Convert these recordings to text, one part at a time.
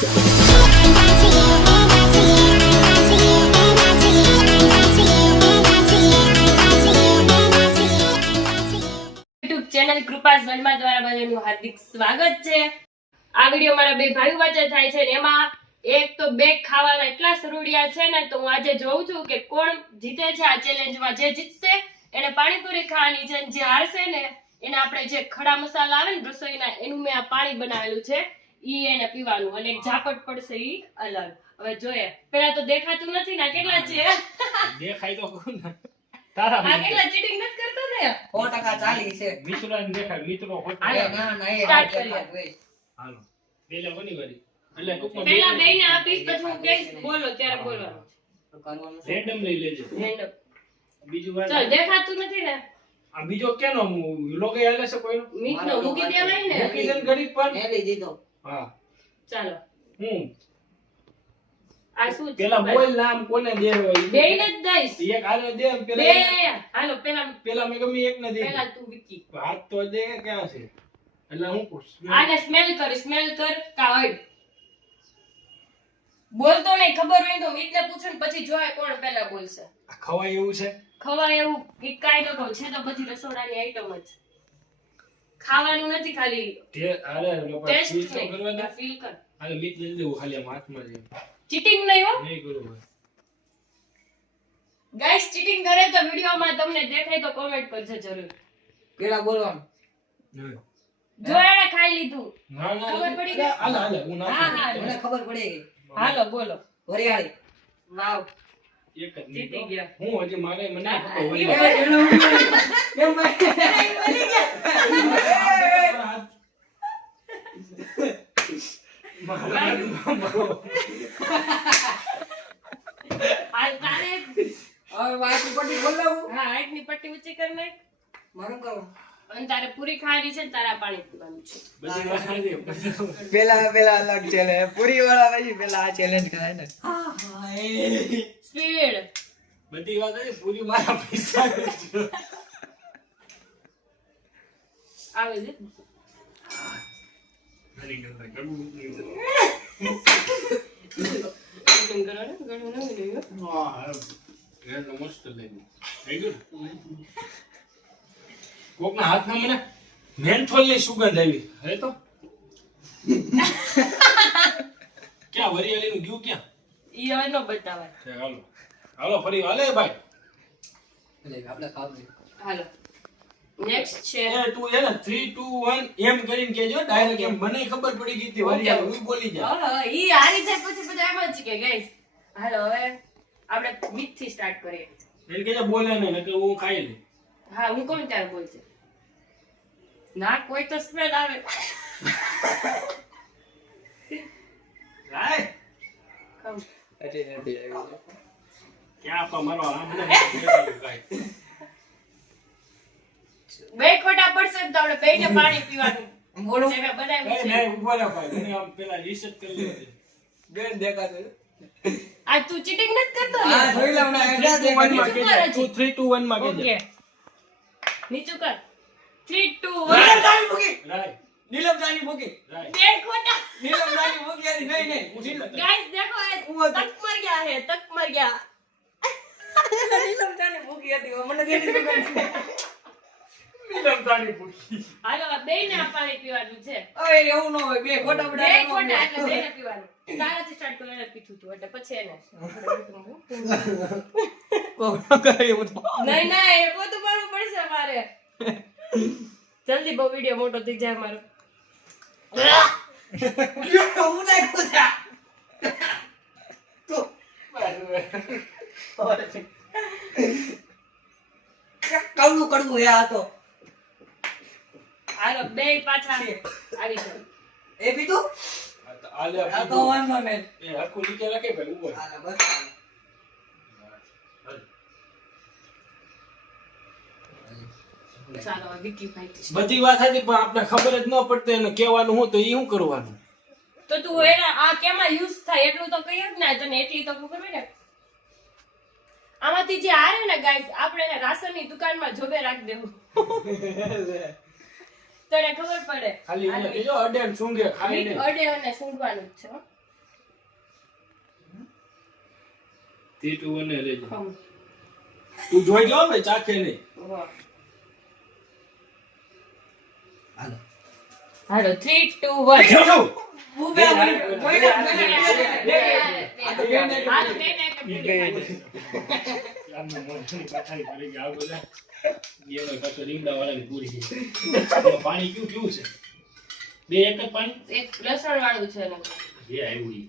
Channel કૃપાસ વનમાં દ્વારા બધાનું હાર્દિક સ્વાગત છે। આ વિડિયો મારા બે ભાઈઓ વચ્ચે થાય છે ને એમાં એક તો બેગ ખાવાના એટલા સરુડિયા છે ને, તો હું આજે જોઉં છું કે કોણ જીતે છે આ ચેલેન્જમાં। જે જીતશે એને પાણીપુરી ખાવાની છે, જે હારશે ને એને આપણે જે ખડા મસાલા આવે ને રસોઈના એનું મેં આ પાણી બનાવેલું છે ઈ એને પીવાનું, અને એક ઝાપટ પડશે ઈ અલગ। હવે જોઈએ, પેલા તો દેખાતું નથી ને કેટલા છે દેખાય તો કોણ તારા આ કેટલા ચીટિંગ નથી કરતો ને 100% ચાલી છે મિત્રોને દેખાય મિત્રો ના ના એ સ્ટાર્ટ કરીએ। હાલો પેલા કોની કરી એટલે ટૂંકમાં પેલા બેયને આપીશ પછી હું કહીશ બોલો ત્યારે બોલવાનું કરવાનું છે રેન્ડમ લઈ લેજો। રેન્ડમ બીજું વાત ચાલ દેખાતું નથી ને આ બીજો કેનો લોગો આલે છે કોઈનો મીટનો મૂકી દેવાય ને મૂકી દેન ઘડી પર મેં લઈ દીધો હા ચાલો હું આ શું છે પેલા બોલ નામ કોને દેવો બેયને જ દઈશ એક આલે દે બે પેલા હાલો પેલા મે ગમે એક ને દે પેલા તું વિકી હાથ તો દે ક્યાં છે એટલે હું પૂછ આને સ્મેલ કર કાવડ બોલતો નહીં ખબર હોય તો મીટને પૂછું પછી જોય કોણ પહેલા બોલશે। ખવાય એવું છે ખવાય એવું ઈ કાઈ ન કહું છે તો બધી રસોડાની આઈટમ જ ખાવાનું નથી, ખાલી તે અરે લોકો ટેસ્ટ ફીલ તો કરવા દે ફીલ કર। હાલે મીટ લઈ લેવું ખાલી આમ હાથમાં છે ચીટિંગ નહીં હો નહીં કરું ગાઈસ, ચીટિંગ કરે તો વિડિયોમાં તમને દેખાય તો કોમેન્ટ કરજો જરૂર। પેલા બોલવાનું ભાઈ જો એને ખાઈ લીધું ના ના ખબર પડી ગઈ? હાલે હું ના હા હા તમને ખબર પડી ગઈ હાલો બોલો। વરિયાળી વાવ એક જ જીતી ગયા। હું હજી મારે મને ખબર કેમ હોય હાલ તારે હવે વાતની પટ્ટી બોલાવું હા હાઈટની પટ્ટી ઊંચી કર નાખ મારું કરું અને તારે પૂરી ખાવાની છે ને તારા પાણી પીવાનું છે। બધી વાત સાચી પેલા અલગ ચેલેન્જ પૂરી વાળા પછી પેલા આ ચેલેન્જ કરાય ને સ્પીડ બધી વાત છે પૂરી મારા પૈસા દેજો આવે છે ઘણી ગંદા કરવું ચીટિંગ કરો ને ઘણું નવી નવી હા એ તો મસ્ત લાગ્યું થઈ ગયું કોકના હાથમાં મને મેન્થોલની સુગંધ આવી હે તો ક્યાં વરિયાળીનું ગયું ક્યાં ઈ હવે નો બતાવાય। છે હાલો હાલો ફરી હાલે ભાઈ એટલે આપણે ખાવું હાલો નેક્સ્ટ છે એ તું એને 3 2 1 એમ કરીને કેજો ડાયરેક્ટ એમ મને ખબર પડી ગઈ હતી વરિયાળી હું બોલી જા હા ઈ હારી જાય પછી બધા એમ જ કે ગાઈસ હાલો હવે આપણે મીઠ થી સ્ટાર્ટ કરીએ। એટલે કેજો બોલે ને નકર હું ખાઈ લે હા હું કોણ ત્યારે બોલશે ના કોઈ તો સ્મેલ આવે રાય ખાવ। નથી આવી ક્યાં આપા મારો આમ ને ગાય બે ખોટા પડશે ને તો આપણે બેયને પાણી પીવાનું બોલો જે મેં બનાવ્યું નહીં છે। નહીં ઉભો રહો ભાઈ મને આમ પેલા રિસર્ચ કરી લે બેન દેખાતું આ તું ચીટિંગ નથી કરતો ને હા જોઈ લે હમણાં એટલા જ 1 માં નીચું કેજે કર હજી। તું 3 2 1 માં કેજે ઓકે નીચું કર 3 2 1 નીલમદાની મૂકી રાય નીલમદાની મૂકી રાય બે ખોટા નીલમદાની મૂકી યાર નહીં નહીં ગાઈસ દેખો એ તક મર ગયા હે તક મર ગયા નીલમદાની મૂકી હતી મને દેની દુકાન નીલમતાની પૂછી હાલો બેયને આ પાણી પીવાનું છે। ઓય એવું ન હોય બે ખોટા બે બડા ખોટા એટલે બેયને પીવાનું તારાથી સ્ટાર્ટ કરો એને પીઠું તું એટલે પછી એને કોણ કરે એવું તો નહીં ના એ પોતું પાડવું પડશે મારે જલ્દી બહુ વિડિયો મોટો થઈ જાય મારો। હું નહીં ખોટા તો કડવું કડવું હે આ તો હાલો બે પાછા આવી જાવ। એ પીધું આલે આ તો વાંધો નહીં એ હરખું નીચે રાખે ભાઈ ઉપર હાલે બસ ચાલો વિકી ભાઈ બધી વાત હતી પણ આપણે ખબર જ ન પડતી એને કહેવાનું હું તો ઈ શું કરવાનું તો તું એના આ કેમાં યુઝ થાય એટલું તો કહી જ ને તને એટલી તો ખબર હોય ને। આમાંથી જે હારે ને ગાઈસ આપણે એને રાશનની દુકાનમાં જોબે રાખી દેવું તને ખબર પડે ખાલી એને કહેજો અડે ને સૂંઘે ખાઈ લે અડે અને સૂંઘવાનું જ છે હો। 3, 2, 1 ને લેજો. ખમ. તું જોઈ લો ભાઈ ચાખે નહીં. વાહ. હાલો. હાલો 3, 2, 1 જાઓ. ઊભે રહો. કોઈને હાલો, બે ને એક બે ને. આમનું મોઢું પથારી કરી ગયા, આ બધા. એનો પાછો રીંગણાવાળાની પૂરી છે. એમાં પાણી કેવું છે? બે એક જ પાણી? એક લસણ વાળું છે ને. જે આવ્યું ઈ.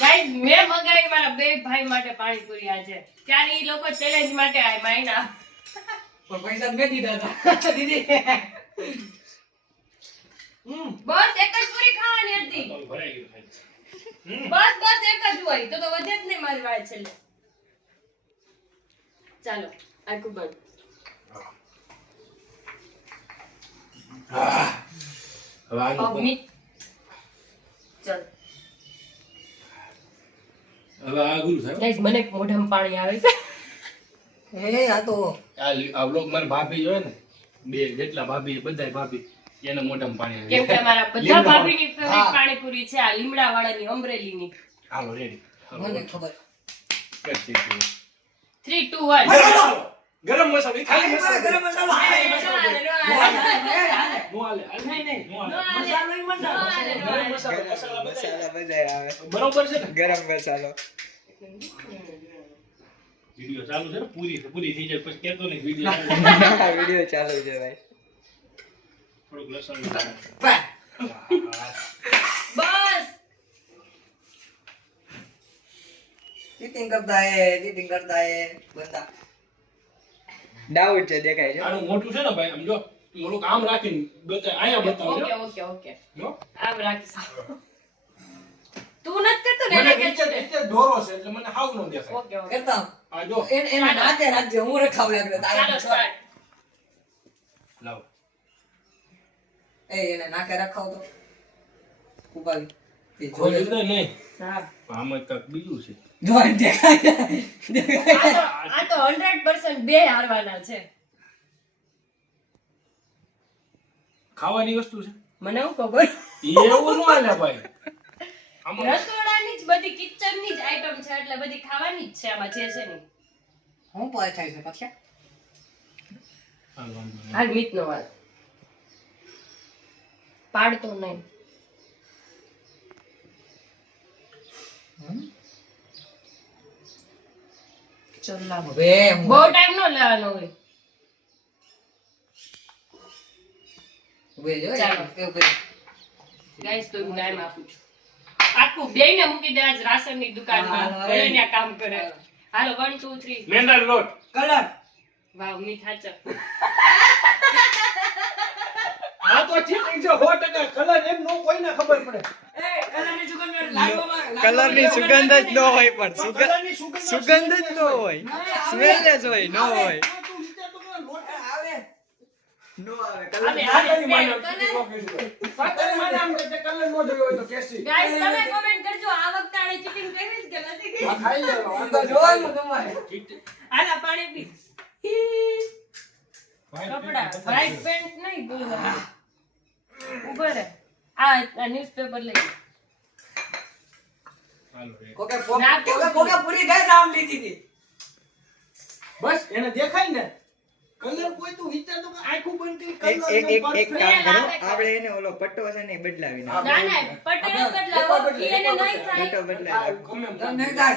ગાઈસ મેં મગાવી મારા બે ભાઈ માટે પાણીપુરી આજે. ત્યારે ઈ લોકો ચેલેન્જ માટે આ માયના. પણ પૈસા મેં દીધા હતા દીદી. બસ એક જ પૂરી ખાવાની હતી. તો ભરાઈ ગયું ખાઈ. બસ એક જ હોય તો વધે જ નહીં મારી વાત છેલ્લે. ચાલો આખું બંધ. હવે આનું મીઠ ચાલ હવે આ ગુરુ સાહેબ ગાઈસ મને મોઢામાં પાણી આવે છે. આ તો આ વ્લોગ મારા ભાભી જોયે ને બે જેટલા ભાભી બધાય ભાભી એને મોઢામાં પાણી આવે. કેમ કે અમારા બધા લીમડો. ભાભીની ફેવરિટ પાણીપુરી છે આ લીમડા વાળાની અમરેલીની. હાલો રેડી. મને ખબર. 3, 2, 1 ગરમ મસાલો ઈ ખાલી મસાલો ગરમ મસાલો હાલે મસાલો નો હાલે નહીં નો હાલે મસાલો ઈ મસાલો ગરમ મસાલો મસાલા મસાલા બધાય બધાય આવે બરોબર છે ને ગરમ મસાલો વિડિયો ચાલુ છે ને પૂરી થઈ જાય પછી કેતો નહીં વિડિયો વિડિયો ચાલુ છે ભાઈ થોડુંક લસણ બસ ચીટિંગ કરતા હે બંદા. ડાઉટ છે દેખાય છે આનું મોટું છે ને ભાઈ આમ જો થોડુંક આમ રાખીને બતાય અહીંયા બતાવો ઓકે જો આમ રાખીશ. તું નથી કરતો ને મને એને કે છે. નીચે દોરો છે એટલે મને હાવ ન દેખાય ઓકે કરતા આ જો એના નાતે રાખજે હું રખાવ લાગલે ચાલો સ્ટાર્ટ. લાવ એને નાકે રખાવ તો ઉપાડી એ કોઈ જોઈ રીતે નહીં હા આમાં કાંઈક બીજું છે જોઈ દેખાય આ તો 100% બે હારવાના છે. ખાવાની વસ્તુ છે મને હું ખબર એવું ન હાલે ભાઈ આમાં રસોડાની જ બધી કિચનની જ આઈટમ છે એટલે બધી ખાવાની જ છે આમાં જે છે ને. હું પાય થાય છે પાછા હાલ વાંધો નહીં. હાલ મીઠનો વાલ પાડતો નહીં. ચલ લાવો. હવે હું બહુ ટાઈમ નો લેવાનો હોય. હવે જો ચાલો. એવું કરી. ગાઈસ તો હું ટાઈમ આપું છું. આખું બેયને મૂકી દે આજ રાશનની દુકાનમાં હાલો, ભલે ત્યાં કામ કરે. હાલો 1 2 3 મેંદાનો લોટ કલર વાવ મીઠા ચક. આ તો ચીટિંગ છે 100% કલર એમ નો કોઈને ખબર પડે એ કલરની સુગંધ લાગવામાં કલરની સુગંધ જ ન હોય પણ કલરની સુગંધ જ ન હોય સ્મેલ જ હોય ન હોય તું વિચાર તો કે લોટ આવે નો આવે હવે સાતરની માને કલર સાતરની માને આમ કે કલર નો જોયો હોય તો કેસી ગાઈસ તમે કોમેન્ટ કરજો આ વખતે આણે ચીટિંગ કરી કે નથી કરી. આ ખાઈ લેવાનો તો વાંધો જોવાનું તમારે હાલ આ પાણી પી. કપડા વ્હાઈટ પેન્ટ નહીં બોલવા. ઉભો રહે. આ ન્યૂઝપેપર લઈ. હાલો રે. કોકે ના, કોકે પૂરી ગઈ રામ લીધી હતી બસ એને દેખાય ને કલર કોઈ તું વિચાર તો કે આંખું બંધ કરી એક કલર એક કામ કરો આપણે એને ઓલો પટ્ટો છે ને એ બદલાવી નાખો ના ના પટેલો બદલાવો ઈ એને નહીં થાય. પટ્ટો બદલાવી નહીં થાય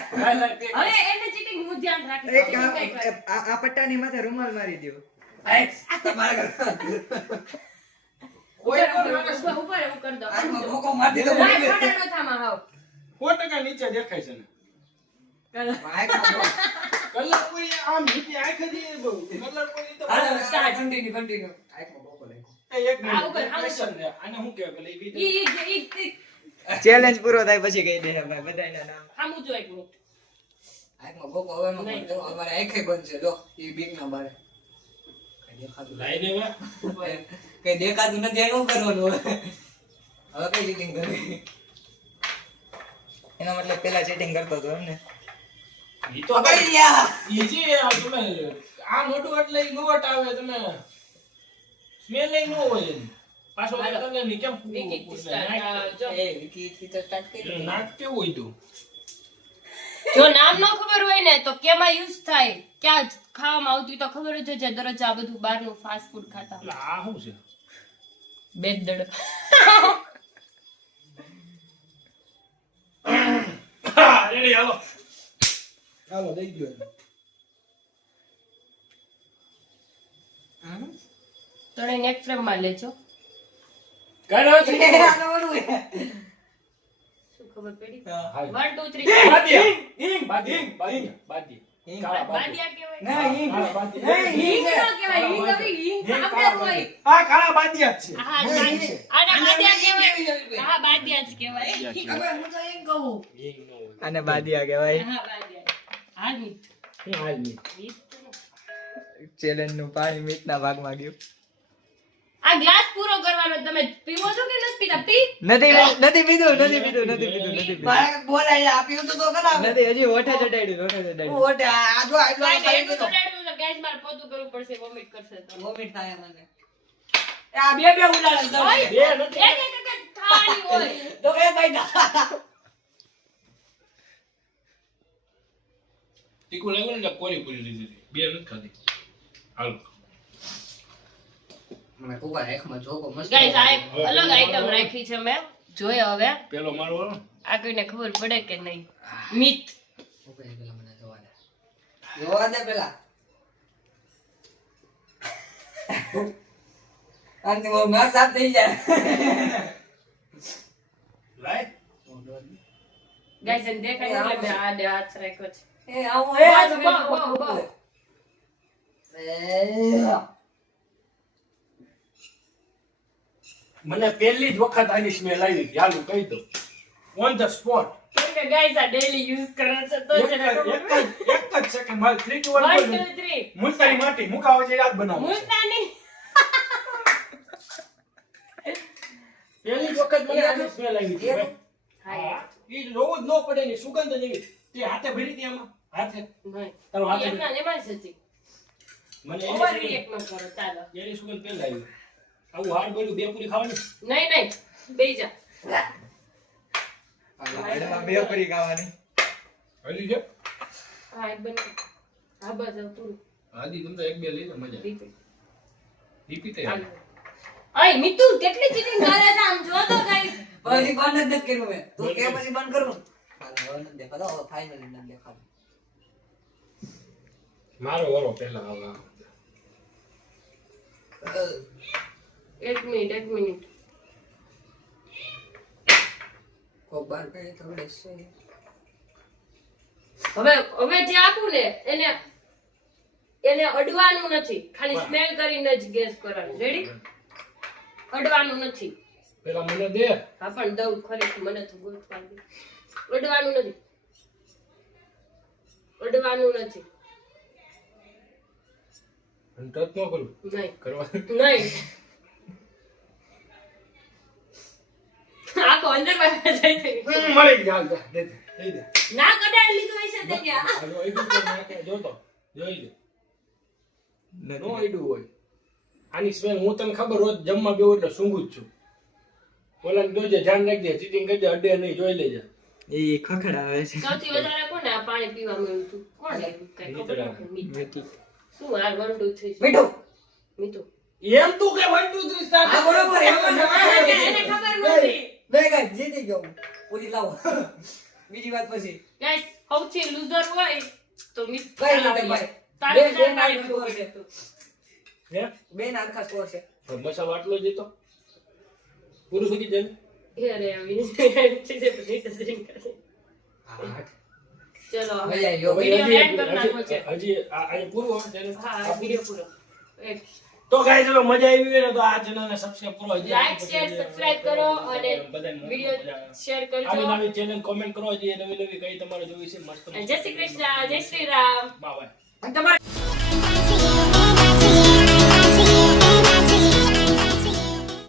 હવે એને ચીટિંગ હું ધ્યાન નાખો. રાખીશ. એક કામ આ પટ્ટાની માથે રૂમાલ મારી દો તમારે કોઈ પણ માણસ ઉપર એવું કરી દો. આમાં ભોકો મારી દીધો ના, ખોટા ન થામાં હાવ. 100% નીચે દેખાય છે ને કલર. કલર કોઈ આમ નીચે આંખ જ એ બહુ કલર કોઈ તો હાલો start. સ્ટાર્ટ કન્ટિન્યુ એક આ ઉપર, મિનિટ આ ઉપર. question છે. આને શું કહેવાય પેલા ઈ વિડિયો ઈ ચેલેન્જ પૂરો થાય પછી કહી દે ભાઈ બધાયના નામ હામું જો એક મિનિટ. આંખમાં ભોકો હવે માં નહીં. જો અમારે આંખે બંધ છે જો ઈ બીક ના બારે કઈ દેખાતું લાઈને વા કઈ દેખાતું નથી એનું કરવાનું હવે કઈ ચીટિંગ કરવી એનો મતલબ પેલા ચીટિંગ કરતો હતો એમ ને ઈ તો પકડી ગયા ઈ જે આ તમે આ મોટું એટલે ઈ નોટ આવે તમે સ્મેલ ય ન હોય એની. પાછો હાલો. કલર ની કેમ વિકી start. જો. એ વિકી થી તો સ્ટાર્ટ કરી નાક કેવું હોય તું જો નામ ન ખબર હોય ને તો કેમાં યુઝ થાય, ક્યાં ખાવામાં આવતું હોય તો ખબર જ છે. દરરોજ આ બધું બહારનું ફાસ્ટ ફૂડ ખાતા એટલે આ શું છે? બેદડ. હા, રેડી, હાલો. હાલો, દઈ ગયો એને. તને નેક ફ્રેમ માં લેજો. કાંઈ ના છે. શું ખબર પડી? હા. 1 2 3 બાદિયા. બાદિયા. બાદિયા. કાળા બાદિયા કહેવાય. ના, હિંગ. કાળા બાદિયા. હિંગ ન કહેવાય, હિંગ હવે હિંગ આપણે હોય. આ કાળા બાદિયા જ છે. હા, આને બાદિયા કહેવાય. હા, બાદિયા જ કહેવાય. હિંગ ન હોય. આને બાદિયા કહેવાય. હા, બાદિયા. હા, મીઠ. હું હાલ નહીં. મીઠ તો ન. ચેલેન્જ નું પાણી મીઠના ભાગમાં ગયું. આ ગ્લાસ પૂરો કરવાનો. તમે પીવો છો કે નથી પીતા? પી. નથી પીધું. બોલાય આપ્યું તો ખરા નથી, હજી ઓઠે ચડાડ્યું. ઓટે આ જો આટલો કાંઈ નહીં, એટલું ખાઈ દોડાડવું તો guys મારે પોતું કરવું પડશે, vomit કરશે તો. વોમિટ થાય મને આ બે ઉડાડે દઉં ઓય, બે નથી. એક જ ખાવાની હોય. તો કે કઈ ના તીખું લાગ્યું ને એટલે કોરી પૂરી લીધી હતી. બે નથી ખાધી. હાલો. મને કુકા એકમાં જોકો મસ્ત Guys, આ એક અલગ આઈટમ રાખી છે મેં. જોઈએ હવે પેલો મારો વાળો ને? આ કોઈને ખબર પડે કે નહીં. મિથ. ઓકે પેલા મને જોવા દે પેલા અને વો મેં સાફ થઈ જાય લાય. Guys, એને દેખાય એટલે મેં આ બે હાથ રાખ્યો છે. એ આવું એ બસ, બહુ. મને પહેલી જ વખત આની સ્મેલ આવી. હાલું કહી દઉં. On the spot. કેમ કે guys આ daily use કરે છે તો એક છે ને ખબર. જ સેકન્ડ મારે 3 2 1 1 2 3 મુલતાની માટી મુકાવા છે યાદ બનાવો. મુલતાની. પહેલી જ વખત મને આની સ્મેલ આવી હતી ભાઈ. હા, ઈ રોજ ન પડે ની સુગંધ જ એવી. તે હાથે ભરી હતી આમાં. હાથે નહીં. તારો હાથે એમના ને એમાં જ હતી. મને Overreact ન કરો, ચાલો. એની સુગંધ પહેલા આવી. આવું હાર્ડ બોલ્યું બે પૂરી ખાવાની. નહીં, બેહી જા. એમાં બે પૂરી ખાવાની. હલી છે. હા, એક બની. હા, બસ હવે પૂરું. આદી તમને એક બે લઈ લે મજા. Repeat. ઈ પીતે. ચાલો. અય મિતુ કેટલી ચીટિંગ કરે છે આમ જો તો ગાઈસ. પછી બંધ જ નથી કર્યું મેં તું કે પછી બંધ કરું હાલો નથી દેખાતો હવે ફાઇનલી નથી દેખાતો મારો વારો પહેલા આવા. એક મિનિટ. કોક બાર કઈ થોડે છે હવે જે આપું ને એને અડવાનું નથી, ખાલી સ્મેલ કરીને જ ગેસ કરવાનું. રેડી? અડવાનું નથી. પેલા મને દે. હા પણ દઉં ખરી, મને તો ગોતવા દે. અડવાનું નથી. અને ટચ ન કરું. નહીં. કરવા. આખો અંદર માં જાય છે. મળી ગયા. દે દે. ના કડાઈ લીધું હશે તે કે આ. હાલો ઈડું તો નાખે જોતો. જોઈ લે. નો ઈડું હોય. આની સ્મેલ હું તને ખબર રોજ જમવા બેવું એટલે સૂંઘું જ છું. ઓલાને જોજે ધ્યાન રાખજે ચીટિંગ કરજે અડે નહીં જોઈ લેજે. એ ખખડાવે છે. સૌથી વધારે કોને આ પાણી પીવા મળ્યું હતું? કોણ લાવ્યું? કઈ ખબર નથી. મીઠું. શું આ 1 2 3 મીઠું મીઠું. એમ તું કે 1 2 3 સ્ટાર્ટ. આ બરોબર એમ જ એને ખબર નથી. બે ગાય જીતી ગયો હું. પૂરી લાવો બીજી વાત પછી ગાઈસ સૌથી લૂઝર હોય તો મીઠું કઈ રીતે લાવીએ. ભાઈ? તારે બે જાણ નામ પાણી સ્કોર પીવું છે. હતું. હે બે નારખા સ્કોર છે મસાલો આટલો જ હતો. પૂરું થઈ ગયું. એ અરે આવી ચીજે તો નહીં તો drink કરે. ચલો હવે મજા આવી ગયો. વિડિયો એન્ડ કરી નાખો છે. હજી આ પૂરું હવે ચેનલ. હા વિડિયો પૂરો. એક તો ગાઈસ હવે મજા આવી હોય ને તો આ ચેનલને સબસ્ક્રાઇબ કરો. હજી લાઈક શેર સબસ્ક્રાઇબ કરો અને બધાને વિડિયો શેર કરજો. આવી નવી ચેનલ કોમેન્ટ કરો. હજી નવી કઈ તમારે જોવી છે મસ્ત જય શ્રી કૃષ્ણ, જય શ્રી રામ. બાય. અને તમારે